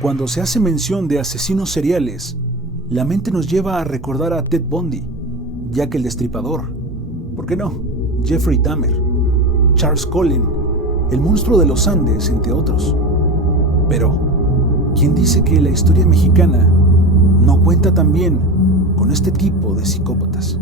Cuando se hace mención de asesinos seriales, la mente nos lleva a recordar a Ted Bundy, Jack el Destripador, ¿por qué no? Jeffrey Dahmer, Charles Cullen, el monstruo de los Andes, entre otros. Pero, ¿quién dice que la historia mexicana no cuenta también con este tipo de psicópatas?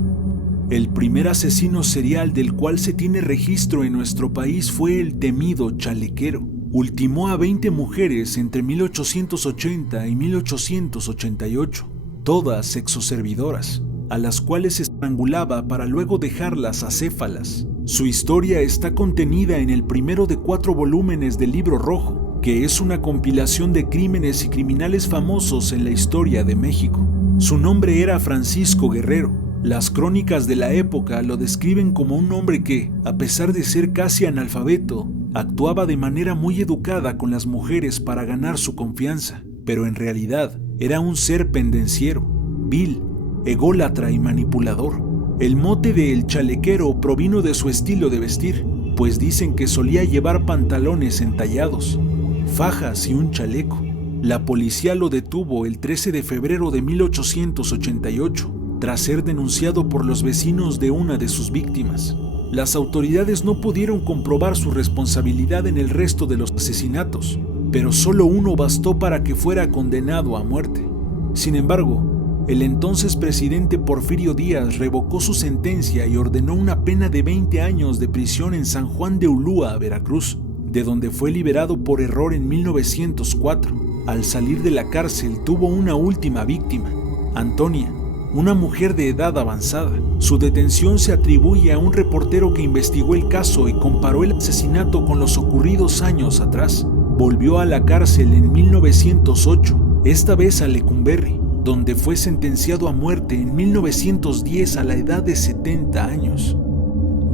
El primer asesino serial del cual se tiene registro en nuestro país fue el temido Chalequero. Ultimó a 20 mujeres entre 1880 y 1888, todas sexoservidoras, a las cuales estrangulaba para luego dejarlas acéfalas. Su historia está contenida en el primero de 4 volúmenes del Libro Rojo, que es una compilación de crímenes y criminales famosos en la historia de México. Su nombre era Francisco Guerrero. Las crónicas de la época lo describen como un hombre que, a pesar de ser casi analfabeto, actuaba de manera muy educada con las mujeres para ganar su confianza, pero en realidad era un ser pendenciero, vil, ególatra y manipulador. El mote de El Chalequero provino de su estilo de vestir, pues dicen que solía llevar pantalones entallados, fajas y un chaleco. La policía lo detuvo el 13 de febrero de 1888, tras ser denunciado por los vecinos de una de sus víctimas. Las autoridades no pudieron comprobar su responsabilidad en el resto de los asesinatos, pero solo uno bastó para que fuera condenado a muerte. Sin embargo, el entonces presidente Porfirio Díaz revocó su sentencia y ordenó una pena de 20 años de prisión en San Juan de Ulúa, Veracruz, de donde fue liberado por error en 1904. Al salir de la cárcel tuvo una última víctima, Antonia, una mujer de edad avanzada. Su detención se atribuye a un reportero que investigó el caso y comparó el asesinato con los ocurridos años atrás. Volvió a la cárcel en 1908, esta vez a Lecumberri, donde fue sentenciado a muerte en 1910 a la edad de 70 años.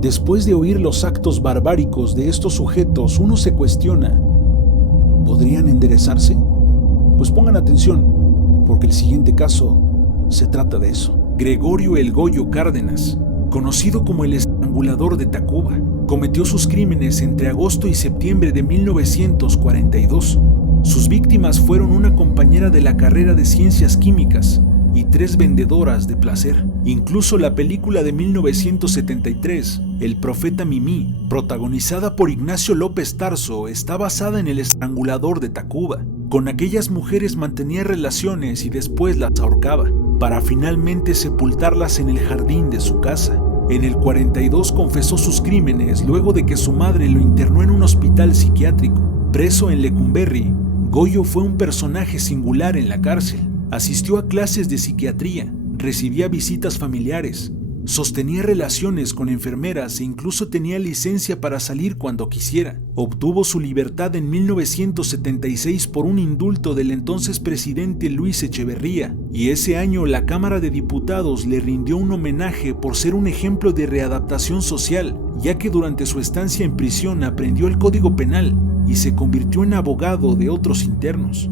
Después de oír los actos barbáricos de estos sujetos, uno se cuestiona, ¿podrían enderezarse? Pues pongan atención, porque el siguiente caso se trata de eso. Gregorio El Goyo Cárdenas, conocido como el estrangulador de Tacuba, cometió sus crímenes entre agosto y septiembre de 1942. Sus víctimas fueron una compañera de la carrera de Ciencias Químicas y 3 vendedoras de placer. Incluso la película de 1973, El Profeta Mimí, protagonizada por Ignacio López Tarso, está basada en el estrangulador de Tacuba. Con aquellas mujeres mantenía relaciones y después las ahorcaba, para finalmente sepultarlas en el jardín de su casa. En el 42 confesó sus crímenes luego de que su madre lo internó en un hospital psiquiátrico. Preso en Lecumberri, Goyo fue un personaje singular en la cárcel. Asistió a clases de psiquiatría, recibía visitas familiares, sostenía relaciones con enfermeras e incluso tenía licencia para salir cuando quisiera. Obtuvo su libertad en 1976 por un indulto del entonces presidente Luis Echeverría, y ese año la Cámara de Diputados le rindió un homenaje por ser un ejemplo de readaptación social, ya que durante su estancia en prisión aprendió el Código Penal y se convirtió en abogado de otros internos.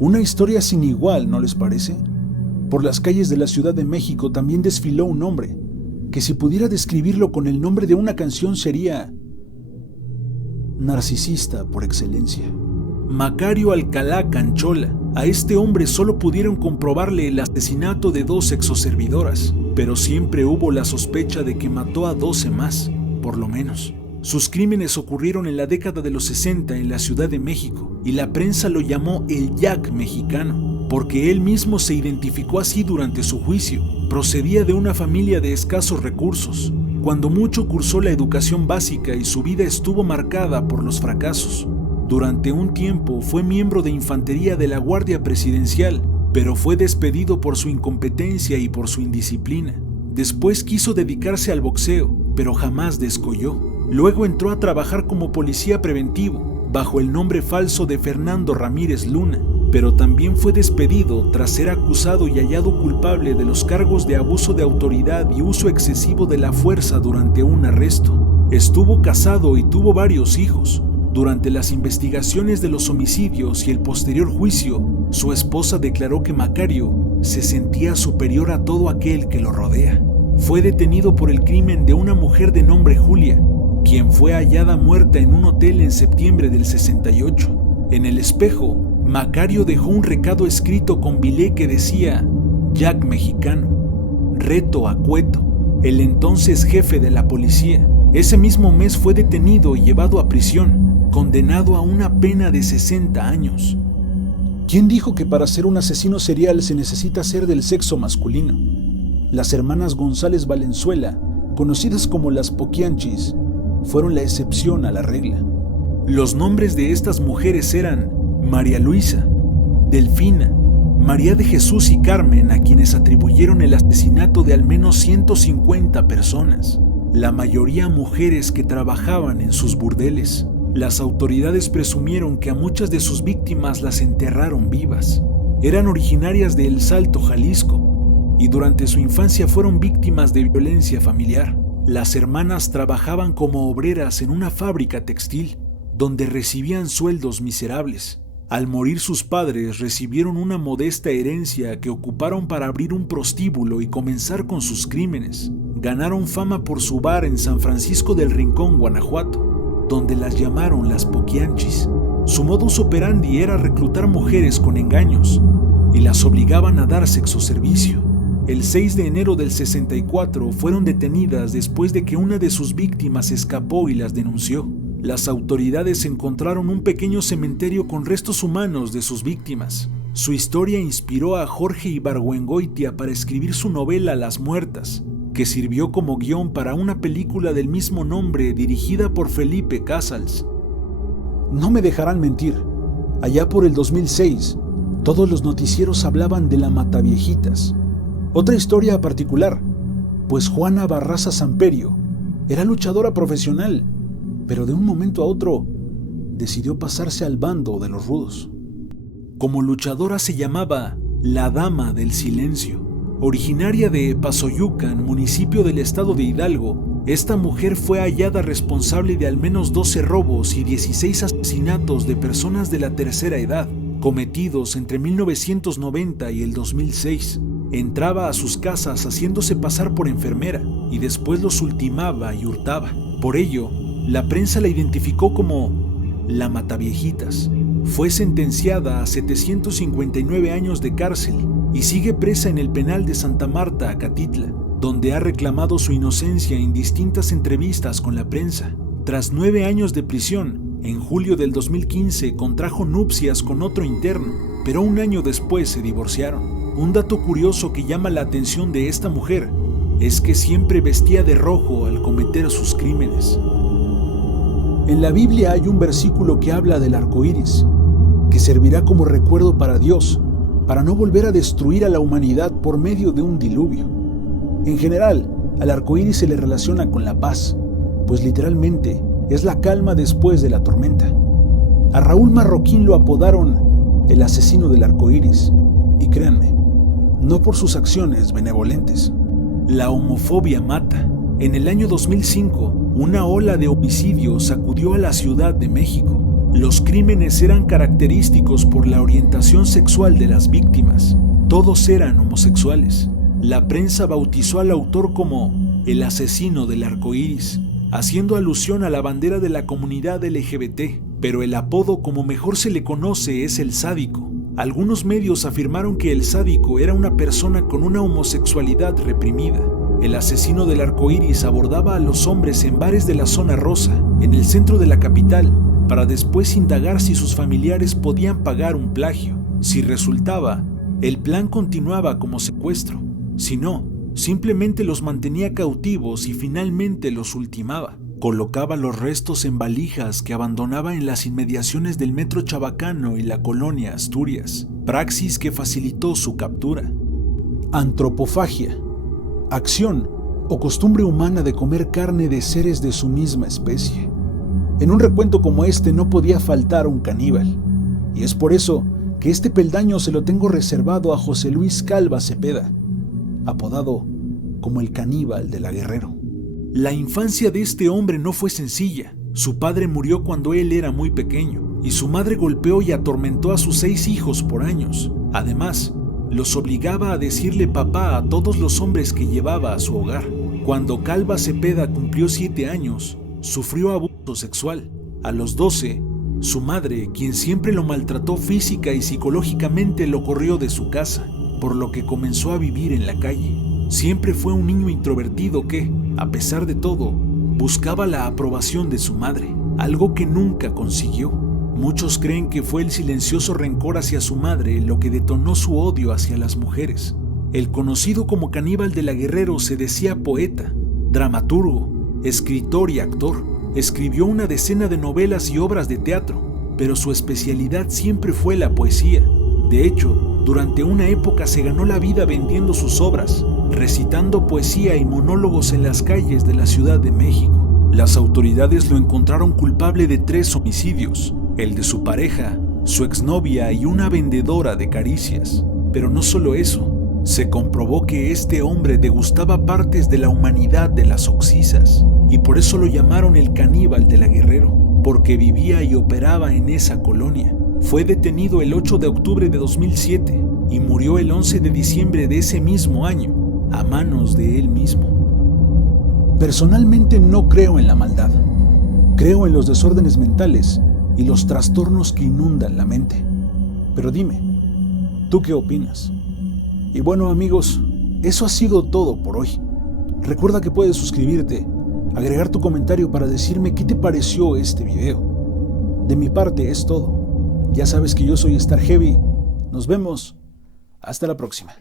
Una historia sin igual, ¿no les parece? Por las calles de la Ciudad de México también desfiló un hombre, que si pudiera describirlo con el nombre de una canción sería narcisista por excelencia. Macario Alcalá Canchola. A este hombre solo pudieron comprobarle el asesinato de 2 sexoservidoras, pero siempre hubo la sospecha de que mató a 12 más, por lo menos. Sus crímenes ocurrieron en la década de los 60 en la Ciudad de México, y la prensa lo llamó el Jack mexicano, porque él mismo se identificó así durante su juicio. Procedía de una familia de escasos recursos. Cuando mucho cursó la educación básica y su vida estuvo marcada por los fracasos. Durante un tiempo fue miembro de infantería de la Guardia Presidencial, pero fue despedido por su incompetencia y por su indisciplina. Después quiso dedicarse al boxeo, pero jamás descolló. Luego entró a trabajar como policía preventivo, bajo el nombre falso de Fernando Ramírez Luna, pero también fue despedido tras ser acusado y hallado culpable de los cargos de abuso de autoridad y uso excesivo de la fuerza durante un arresto. Estuvo casado y tuvo varios hijos. Durante las investigaciones de los homicidios y el posterior juicio, su esposa declaró que Macario se sentía superior a todo aquel que lo rodea. Fue detenido por el crimen de una mujer de nombre Julia, quien fue hallada muerta en un hotel en septiembre del 68. En el espejo, Macario dejó un recado escrito con bilé que decía: Jack Mexicano, reto a Cueto, el entonces jefe de la policía. Ese mismo mes fue detenido y llevado a prisión, condenado a una pena de 60 años. ¿Quién dijo que para ser un asesino serial se necesita ser del sexo masculino? Las hermanas González Valenzuela, conocidas como las Poquianchis, fueron la excepción a la regla. Los nombres de estas mujeres eran María Luisa, Delfina, María de Jesús y Carmen, a quienes atribuyeron el asesinato de al menos 150 personas, la mayoría mujeres que trabajaban en sus burdeles. Las autoridades presumieron que a muchas de sus víctimas las enterraron vivas. Eran originarias de El Salto, Jalisco, y durante su infancia fueron víctimas de violencia familiar. Las hermanas trabajaban como obreras en una fábrica textil, donde recibían sueldos miserables. Al morir sus padres, recibieron una modesta herencia que ocuparon para abrir un prostíbulo y comenzar con sus crímenes. Ganaron fama por su bar en San Francisco del Rincón, Guanajuato, donde las llamaron las Poquianchis. Su modus operandi era reclutar mujeres con engaños y las obligaban a dar sexoservicio. El 6 de enero del 64 fueron detenidas después de que una de sus víctimas escapó y las denunció. Las autoridades encontraron un pequeño cementerio con restos humanos de sus víctimas. Su historia inspiró a Jorge Ibargüengoitia para escribir su novela Las Muertas, que sirvió como guión para una película del mismo nombre dirigida por Felipe Casals. No me dejarán mentir, allá por el 2006, todos los noticieros hablaban de la Mataviejitas. Otra historia particular, pues Juana Barraza Samperio era luchadora profesional, pero de un momento a otro decidió pasarse al bando de los rudos. Como luchadora se llamaba la Dama del Silencio. Originaria de Pasoyucan, municipio del estado de Hidalgo, esta mujer fue hallada responsable de al menos 12 robos y 16 asesinatos de personas de la tercera edad, cometidos entre 1990 y el 2006. Entraba a sus casas haciéndose pasar por enfermera y después los ultimaba y hurtaba. Por ello, la prensa la identificó como la Mataviejitas. Fue sentenciada a 759 años de cárcel y sigue presa en el penal de Santa Marta, Acatitla, donde ha reclamado su inocencia en distintas entrevistas con la prensa. Tras 9 años de prisión, en julio del 2015 contrajo nupcias con otro interno, pero un año después se divorciaron. Un dato curioso que llama la atención de esta mujer es que siempre vestía de rojo al cometer sus crímenes. En la Biblia hay un versículo que habla del arco iris, que servirá como recuerdo para Dios, para no volver a destruir a la humanidad por medio de un diluvio. En general, al arco iris se le relaciona con la paz, pues literalmente es la calma después de la tormenta. A Raúl Marroquín lo apodaron el asesino del arco iris, y créanme, no por sus acciones benevolentes. La homofobia mata. En el año 2005, una ola de homicidios sacudió a la Ciudad de México. Los crímenes eran característicos por la orientación sexual de las víctimas. Todos eran homosexuales. La prensa bautizó al autor como el asesino del arco iris, haciendo alusión a la bandera de la comunidad LGBT, pero el apodo como mejor se le conoce es el sádico. Algunos medios afirmaron que el sádico era una persona con una homosexualidad reprimida. El asesino del arco iris abordaba a los hombres en bares de la zona rosa, en el centro de la capital, para después indagar si sus familiares podían pagar un plagio. Si resultaba, el plan continuaba como secuestro. Si no, simplemente los mantenía cautivos y finalmente los ultimaba. Colocaba los restos en valijas que abandonaba en las inmediaciones del metro Chabacano y la colonia Asturias, praxis que facilitó su captura. Antropofagia, acción o costumbre humana de comer carne de seres de su misma especie. En un recuento como este no podía faltar un caníbal, y es por eso que este peldaño se lo tengo reservado a José Luis Calva Cepeda, apodado como el caníbal de la Guerrero. La infancia de este hombre no fue sencilla. Su padre murió cuando él era muy pequeño, y su madre golpeó y atormentó a sus 6 hijos por años. Además, los obligaba a decirle papá a todos los hombres que llevaba a su hogar. Cuando Calva Cepeda cumplió 7 años, sufrió abuso sexual. A los 12, Su madre, quien siempre lo maltrató física y psicológicamente, lo corrió de su casa, por lo que comenzó a vivir en la calle. Siempre fue un niño introvertido que, a pesar de todo, buscaba la aprobación de su madre, algo que nunca consiguió. Muchos creen que fue el silencioso rencor hacia su madre lo que detonó su odio hacia las mujeres. El conocido como Caníbal de la Guerrero se decía poeta, dramaturgo, escritor y actor. Escribió una decena de novelas y obras de teatro, pero su especialidad siempre fue la poesía. De hecho, durante una época se ganó la vida vendiendo sus obras, recitando poesía y monólogos en las calles de la Ciudad de México. Las autoridades lo encontraron culpable de 3 homicidios, el de su pareja, su exnovia y una vendedora de caricias. Pero no solo eso, se comprobó que este hombre degustaba partes de la humanidad de las oxisas, y por eso lo llamaron el Caníbal de la Guerrero, porque vivía y operaba en esa colonia. Fue detenido el 8 de octubre de 2007 y murió el 11 de diciembre de ese mismo año, a manos de él mismo. Personalmente no creo en la maldad. Creo en los desórdenes mentales y los trastornos que inundan la mente. Pero dime, ¿tú qué opinas? Y bueno, amigos, eso ha sido todo por hoy. Recuerda que puedes suscribirte, agregar tu comentario para decirme qué te pareció este video. De mi parte es todo. Ya sabes que yo soy Star Heavy. Nos vemos. Hasta la próxima.